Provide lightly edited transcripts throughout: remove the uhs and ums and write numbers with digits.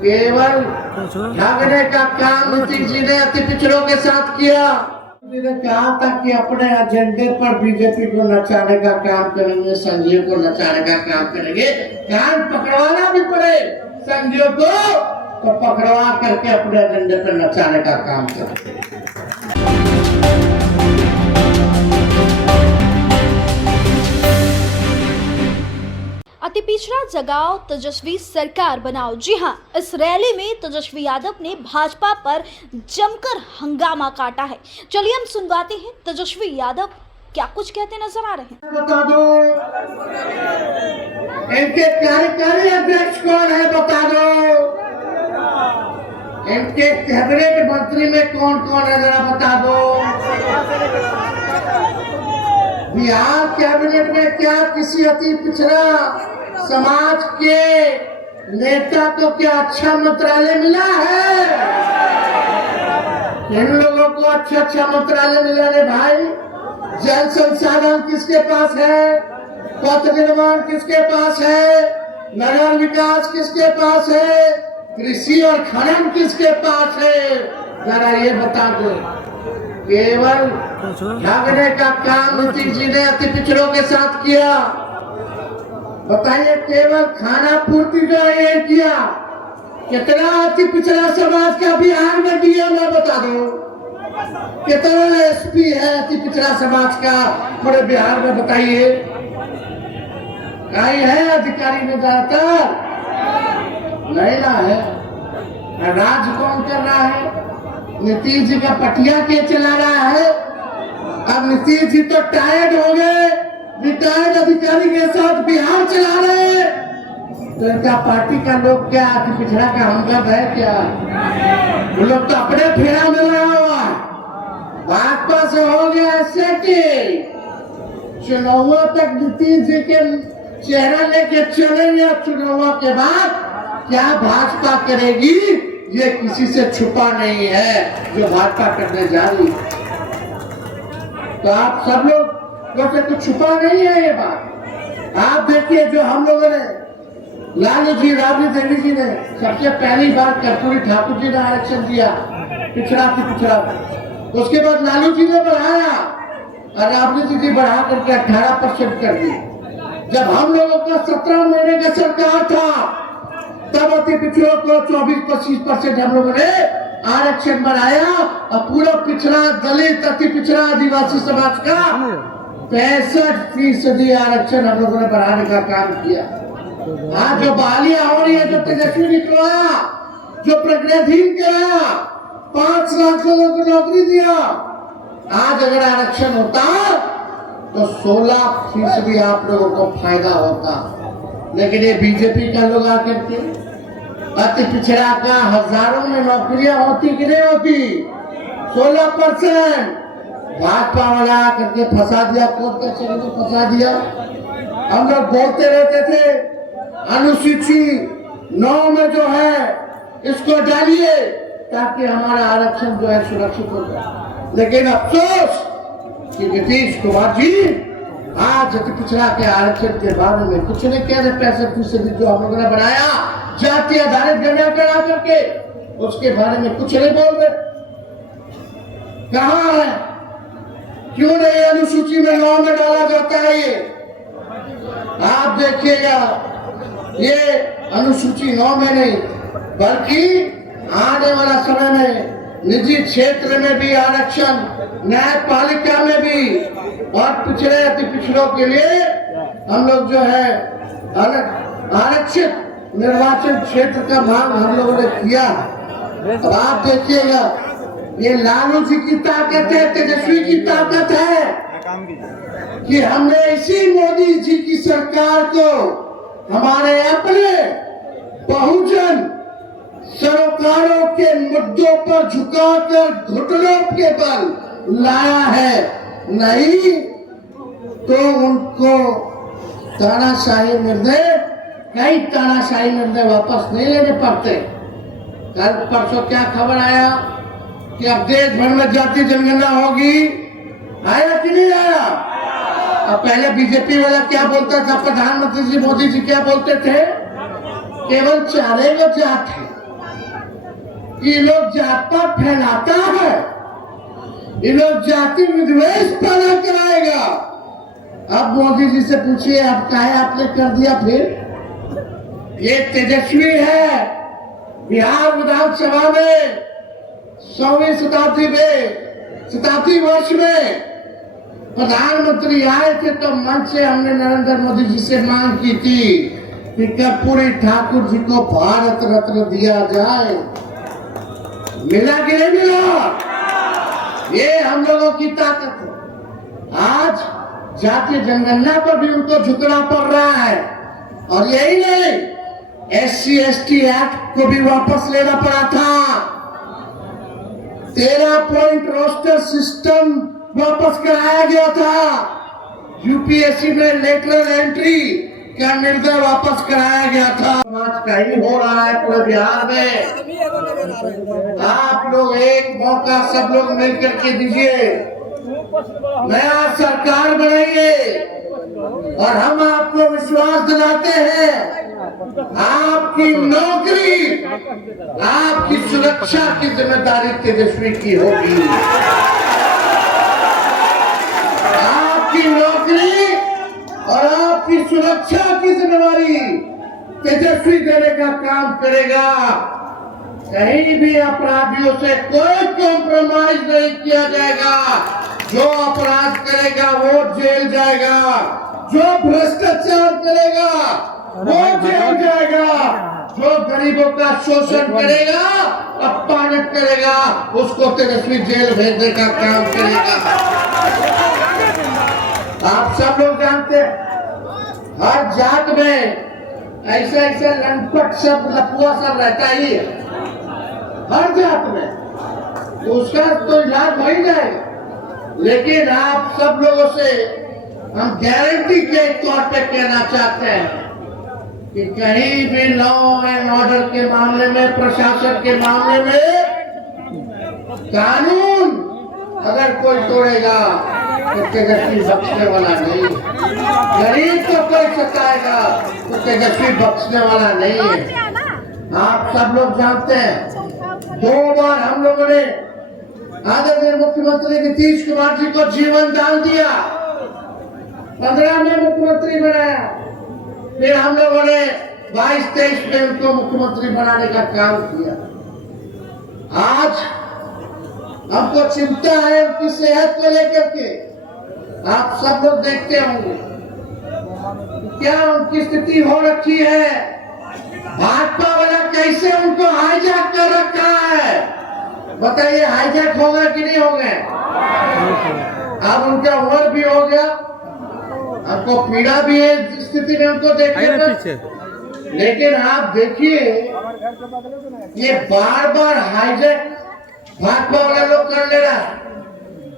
केवल ठगने का काम नीतीश जी ने अति पिछड़ों के साथ किया। ने कहा था कि अपने एजेंडे पर बीजेपी को नचाने का काम करेंगे, संघियों को नचाने का काम करेंगे। कान पकड़वाना भी पड़े संघियों को तो पकड़वा करके अपने एजेंडे पर नचाने का काम करेंगे। अति पिछड़ा जगाओ, तेजस्वी सरकार बनाओ। जी हां, इस रैली में तेजस्वी यादव ने भाजपा पर जमकर हंगामा काटा है। चलिए हम सुनवाते हैं तेजस्वी यादव क्या कुछ कहते नजर आ रहे हैं। बता दो इनके कार्यकारी अध्यक्ष कौन है, बता दो इनके कैबिनेट मंत्री में कौन कौन है, जरा बता दो। बिहार कैबिनेट में क्या किसी अति पिछड़ा समाज के नेता को क्या अच्छा मंत्रालय मिला है? इन लोगों को अच्छा मंत्रालय मिला रे भाई। जल संसाधन किसके पास है, पथ निर्माण किसके पास है, नगर विकास किसके पास है, कृषि और खनन किसके पास है, जरा ये बता दो। केवल ठगने का काम नीतीश जी ने अति पिछड़ों के साथ किया। बताइए, केवल खाना पूर्ति का ये किया। कितना अति पिछड़ा समाज का बिहार में डीएम है, बता दो। कितना एसपी है अति पिछड़ा समाज का पूरे बिहार में, बताइए। कहीं है अधिकारी में ज्यादातर नहीं ना है। राज कौन कर रहा है? नीतीश जी का पटिया के चला रहा है। अब नीतीश जी तो टायर्ड हो गए, रिटायर्ड अधिकारी के साथ बिहार चला रहे हैं। तो इनका पार्टी का लोग क्या अति पिछड़ा का हमदर्द है क्या? वो लोग तो अपने फेरा में लगा हुआ है। भाजपा से हो गया सेटिंग, चुनाव तक नीतीश जी के चेहरा लेके चलेंगे। चुनाव के बाद क्या भाजपा करेगी ये किसी से छुपा नहीं है, जो भाजपा करने जा रही है। तो आप सब लोग से कुछ छुपा नहीं है ये बात। आप देखिए, जो हम लोगों ने लालू जी, राबड़ी देवी जी ने सबसे पहली बार कर्पूरी ठाकुर जी ने आरक्षण दिया, पिछड़ा थी पिछड़ा। उसके बाद लालू जी ने बढ़ाया और राबड़ी जी बढ़ा करके 18% कर दी। जब हम लोगों का 17 महीने का सरकार था तब अति पिछड़ों को 24-25% हम लोगों ने आरक्षण बढ़ाया और पूरा पिछड़ा दलित, अति पिछड़ा आदिवासी समाज का 65% आरक्षण हम लोगों ने बढ़ाने का काम किया। आज जो बहालियां हो रही है, जो तेजस्वी निकलवाया, जो प्रज्ञाधीन कराया, 5 लाख लोगों को नौकरी दिया, आज अगर आरक्षण होता तो 16% आप लोगों को फायदा होता। लेकिन ये बीजेपी का लोग आकर के अति पिछड़ा का हजारों में नौकरियां होती कि नहीं होती, 16% भाजपा वाला करके फंसा दिया, कोर्ट कचहरी में फंसा दिया। हम लोग बोलते रहते थे अनुसूची 9 में जो है इसको डालिए ताकि हमारा आरक्षण जो है सुरक्षित हो जाए। लेकिन अफसोस कि नीतीश कुमार जी आज अति पिछड़ा के आरक्षण के बारे में कुछ नहीं कह रहे। 65% जो हम लोगों ने बनाया जाति आधारित गणना करा करके, उसके बारे में कुछ नहीं बोल रहे। कहाँ है, क्यों नहीं अनुसूची में 9 में डाला जाता है? ये आप देखिएगा, ये अनुसूची 9 में नहीं बल्कि आने वाला समय में निजी क्षेत्र में भी आरक्षण, न्यायपालिका में भी, और पिछड़े अति पिछड़ों के लिए हम लोग जो है आरक्षित निर्वाचन क्षेत्र का मांग हम लोगों ने किया। अब आप देखिएगा, ये लालू जी की ताकत है, तेजस्वी की ताकत है कि हमने इसी मोदी जी की सरकार को हमारे अपने बहुजन सरोकारों के मुद्दों पर झुकाकर घुटनों के बल लाया है। नहीं तो उनको तानाशाही निर्णय, कई तानाशाही निर्णय वापस नहीं लेने पड़ते। कल परसों क्या खबर आया कि अब देश भर में जाति जनगणना होगी, आया कि नहीं आया? अब पहले बीजेपी वाला क्या बोलता था, प्रधानमंत्री जी मोदी जी क्या बोलते थे, केवल 4 जात है, कि ये लोग जात पात फैलाता है, ये लोग जाति विद्वेष पैदा कराएगा। अब मोदी जी से पूछिए आप काहे आपने कर दिया फिर? ये तेजस्वी है, बिहार विधानसभा में 100वीं शताब्दी वर्ष में प्रधानमंत्री आए थे तो मंच से हमने नरेंद्र मोदी जी से मांग की थी कि कर्पूरी ठाकुर जी को भारत रत्न दिया जाए। मिला कि नहीं मिला? ये हम लोगों की ताकत है। आज जातीय जनगणना पर भी उनको झुकना पड़ रहा है। और यही नहीं, SC/ST एक्ट को भी वापस लेना पड़ा था। 13 पॉइंट रोस्टर सिस्टम वापस कराया गया था। UPSC में लेटरल एंट्री का निर्णय वापस कराया गया था। समाज का ही हो रहा है पूरे बिहार में। आप लोग एक मौका सब लोग मिलकर के दीजिए, नया सरकार बनाइए और हम आपको विश्वास दिलाते हैं आपकी नौकरी, आपकी सुरक्षा की जिम्मेदारी तेजस्वी की होगी। आपकी नौकरी और आपकी सुरक्षा की जिम्मेदारी तेजस्वी देने का काम करेगा। कहीं भी अपराधियों से कोई कॉम्प्रोमाइज नहीं किया जाएगा। जो अपराध करेगा वो जेल जाएगा, जो भ्रष्टाचार करेगा वो जेल जाएगा, जो गरीबों का शोषण करेगा, अपमानित करेगा, उसको तेजस्वी जेल भेजने का काम करेगा। आप सब लोग जानते हैं हर जात में ऐसा ऐसा लंपट सब लपुआ सब रहता ही है, हर जात में, तो उसका तो इलाज हो ही जाएगा। लेकिन आप सब लोगों से हम गारंटी के तौर पे कहना चाहते हैं कि कहीं भी लॉ एंड ऑर्डर के मामले में, प्रशासन के मामले में कानून अगर कोई तोड़ेगा तो तेजस्वी बख्शने वाला नहीं। गरीब को कोई सताएगा तो तेजस्वी बख्शने वाला नहीं है। आप सब लोग जानते हैं 2 बार हम लोगों ने आदरणीय मुख्यमंत्री नीतीश कुमार जी को जीवन दान दिया। 15 में मुख्यमंत्री बनाया, फिर हम लोगों ने 22-23 में उनको मुख्यमंत्री बनाने का काम किया। आज हमको चिंता है उनकी सेहत को लेकर के। आप सब लोग देखते होंगे क्या उनकी स्थिति हो रखी है। भाजपा वाला कैसे उनको हाईजैक कर रखा है, बताइए हाईजैक होगा कि नहीं होगा? अब उनका उम्र भी हो गया, आपको पीड़ा भी है स्थिति में उनको देखने। लेकिन आप देखिए ये बार बार हाईजैक भाजपा वाला लोग कर ले रहा है।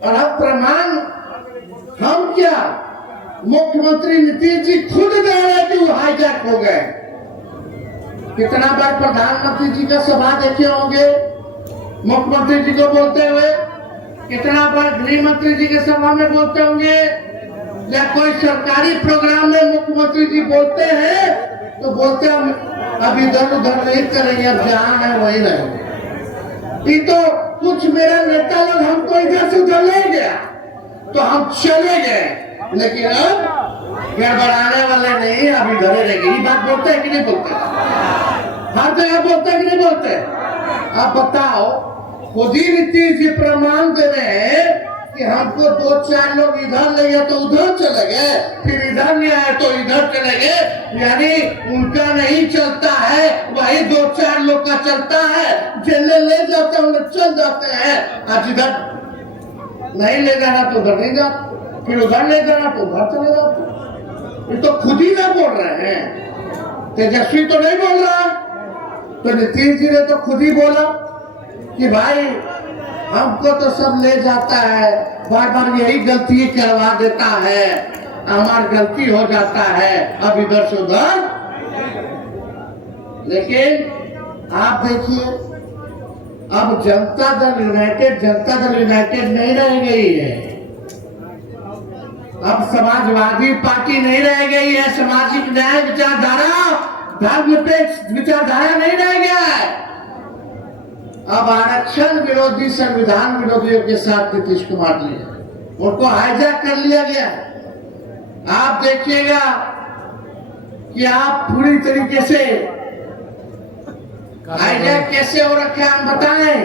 और अब प्रमाण हम क्या, मुख्यमंत्री नीतीश जी खुद दे रहे कि वो हाईजैक हो गए। कितना बार प्रधानमंत्री जी का सभा देखे होंगे मुख्यमंत्री जी को बोलते हुए, कितना बार गृह मंत्री जी के सभा में बोलते होंगे, या कोई सरकारी प्रोग्राम में मुख्यमंत्री जी बोलते हैं तो बोलते हम अब इधर उधर नहीं करेंगे, अब जहां है वही रहेंगे। ये तो कुछ मेरा नेता लोग हमको इधर से उधर ले गया तो हम चले गए, लेकिन अब गड़बड़ाने वाले नहीं, अब इधर रहेंगे। ये बात बोलते हैं कि नहीं बोलते? हर जगह बोलते हैं कि नहीं बोलते? आप बताओ, खुद ही नीतीश जी प्रमाण दे रहे हैं कि हमको 2-4 लोग इधर ले गए तो उधर चले गए, फिर इधर ले आए तो इधर चले गए। यानी उनका नहीं चलता है, वही 2-4 लोग का चलता है। जेल ले जाते हैं उधर चल जाते हैं, आज इधर नहीं ले जाना तो उधर नहीं जाते, फिर उधर ले जाना तो उधर चले जाते। ये तो खुद ही ना बोल रहे हैं, तेजस्वी तो नहीं बोल रहा। तो नीतीश जी ने तो खुद ही बोला कि भाई हमको तो सब ले जाता है, बार बार यही गलती करवा देता है, हमारी गलती हो जाता है, अब इधर से उधर। लेकिन आप देखिए अब जनता दल यूनाइटेड नहीं रह गई है। अब समाजवादी पार्टी नहीं रह गई है, सामाजिक न्याय विचारधारा, धर्मनिरपेक्ष विचारधारा नहीं रह गया है। अब आरक्षण विरोधी, संविधान विरोधियों के साथ नीतीश कुमार जी उनको हाईजैक कर लिया गया। आप देखिएगा कि आप पूरी तरीके से हाईजैक कैसे हो रखा है, हम बताएं।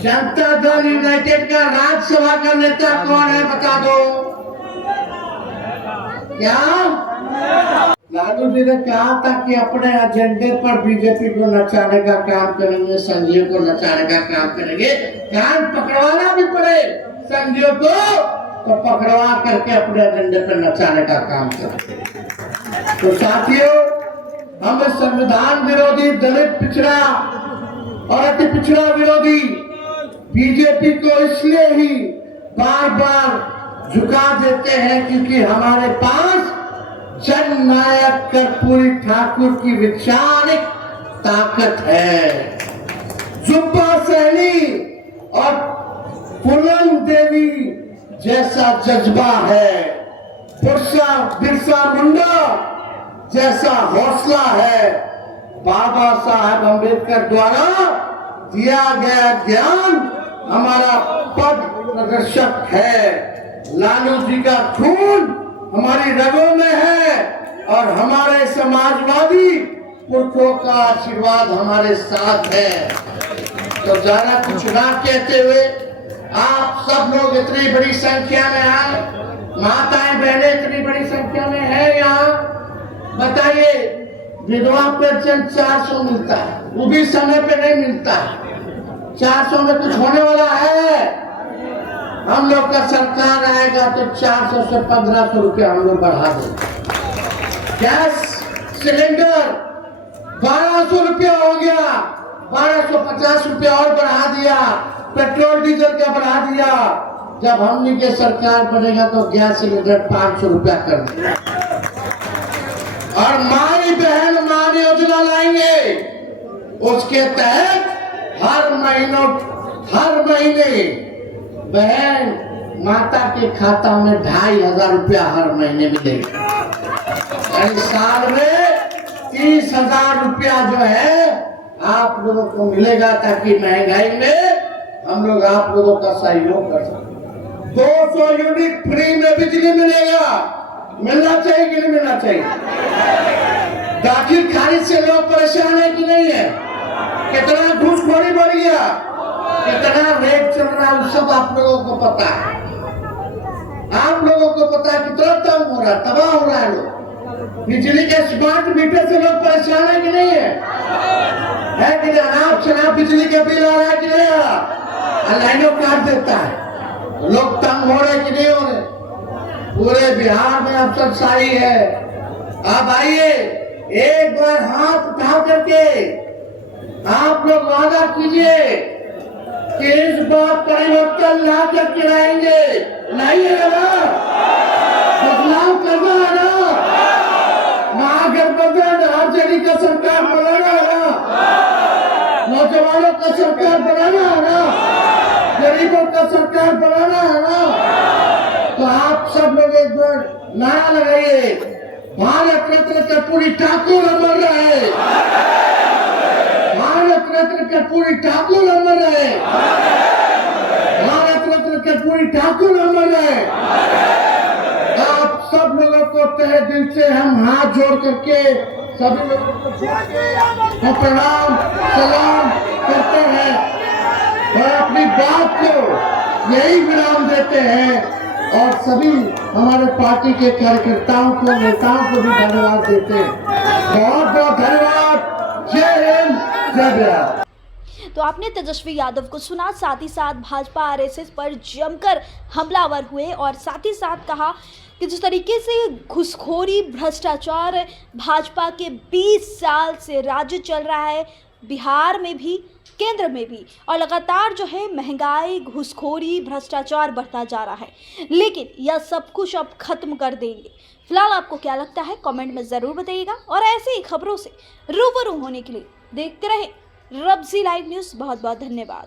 जनता दल यूनाइटेड का राज्यसभा का नेता कौन है, बता दो। क्या लालू जी ने कहा था कि अपने एजेंडे पर बीजेपी को नचाने का काम करेंगे, संघियों को नचाने का काम करेंगे। कान पकड़वाना भी पड़े संघियों को तो पकड़वा करके अपने एजेंडे पर नचाने का काम करेंगे। तो साथियों, हम संविधान विरोधी, दलित पिछड़ा और अति पिछड़ा विरोधी बीजेपी को इसलिए ही बार बार झुका देते हैं क्योंकि हमारे पास जननायक कर्पूरी ठाकुर की वैचारिक ताकत है। जुब्बा सहनी और फूलन देवी जैसा जज्बा है, बिरसा मुंडा जैसा हौसला है। बाबा साहब अम्बेडकर द्वारा दिया गया ज्ञान हमारा पथ प्रदर्शक है। लालू जी का खून हमारी रगों में है और हमारे समाजवादी पुरखों का आशीर्वाद हमारे साथ है। तो ज्यादा कुछ ना कहते हुए आप सब लोग इतनी बड़ी संख्या में आए, माताएं बहनें इतनी बड़ी संख्या में है यहाँ, बताइए विधवा पेंशन 400 मिलता है, वो भी समय पे नहीं मिलता है। 400 में कुछ होने वाला है? हम लोग का सरकार आएगा तो 400 से 1500 रुपया हम लोग बढ़ा देंगे। गैस सिलेंडर 1200 रुपया हो गया, 1250 रुपया और बढ़ा दिया। पेट्रोल डीजल का बढ़ा दिया। जब हमनी के सरकार बनेगा तो गैस सिलेंडर 500 रुपया कर देगा। और माई बहन मान योजना लाएंगे, उसके तहत हर महीने बहन माता के खाता में 2500 रुपया हर महीने मिलेगा। साल में 30,000 रुपया जो है आप लोगों को मिलेगा, ताकि महंगाई में हम लोग आप लोगों का सहयोग कर सकें। 200 यूनिट फ्री में बिजली मिलेगा। मिलना चाहिए कि नहीं मिलना चाहिए? दाखिल खारिज से लोग परेशान है कि नहीं है? कितना घूसखोरी बढ़ गया, कितना रेट चल रहा है, सब आप लोगों को पता है। आप लोगों को पता है कितना तंग हो रहा है, तबाह हो रहा है लोग। बिजली के स्मार्ट मीटर से लोग परेशान है कि नहीं है? कि नहीं? अनाप शनाप बिजली का बिल आ रहा है कि नहीं आ रहा? लाइनों काट देता है, लोग तंग हो रहे कि नहीं हो रहे? पूरे बिहार में अफसरशाही है। अब आइए एक बार हाथ उठा करके आप लोग वादा कीजिए कि इस बार परिवर्तन ला करके लाएंगे। लाइएगा ना? बदलाव करना है ना? महागठबंधन आरजेडी का सरकार बनाना है ना? नौजवानों का सरकार बनाना है ना? गरीबों का सरकार बनाना है ना? तो आप सब लोग एक बार नारा लगाइए, भारत रत्न कर्पूरी ठाकुर अमर रहे, भारत रत्न कर्पूरी ठाकुर अमर रहे, भारत रत्न कर्पूरी ठाकुर अमर रहे। आप सब लोगों को तहे दिल से हम हाथ जोड़ करके सभी लोगों को प्रणाम सलाम करते हैं और अपनी बात को यही विराम देते हैं। और सभी हमारे पार्टी के कार्यकर्ताओं को, नेताओं को भी धन्यवाद देते हैं। बहुत बहुत धन्यवाद। जय हिंद, जय बिहार। तो आपने तेजस्वी यादव को सुना, साथ ही साथ भाजपा आरएसएस पर जमकर हमलावर हुए और साथ ही साथ कहा कि जिस तरीके से घूसखोरी भ्रष्टाचार भाजपा के 20 साल से राज्य चल रहा है, बिहार में भी केंद्र में भी, और लगातार जो है महंगाई, घूसखोरी, भ्रष्टाचार बढ़ता जा रहा है, लेकिन यह सब कुछ अब खत्म कर देंगे। फिलहाल आपको क्या लगता है कमेंट में ज़रूर बताइएगा और ऐसे ही खबरों से रूबरू होने के लिए देखते रहे रब्जी लाइव न्यूज़। बहुत बहुत धन्यवाद।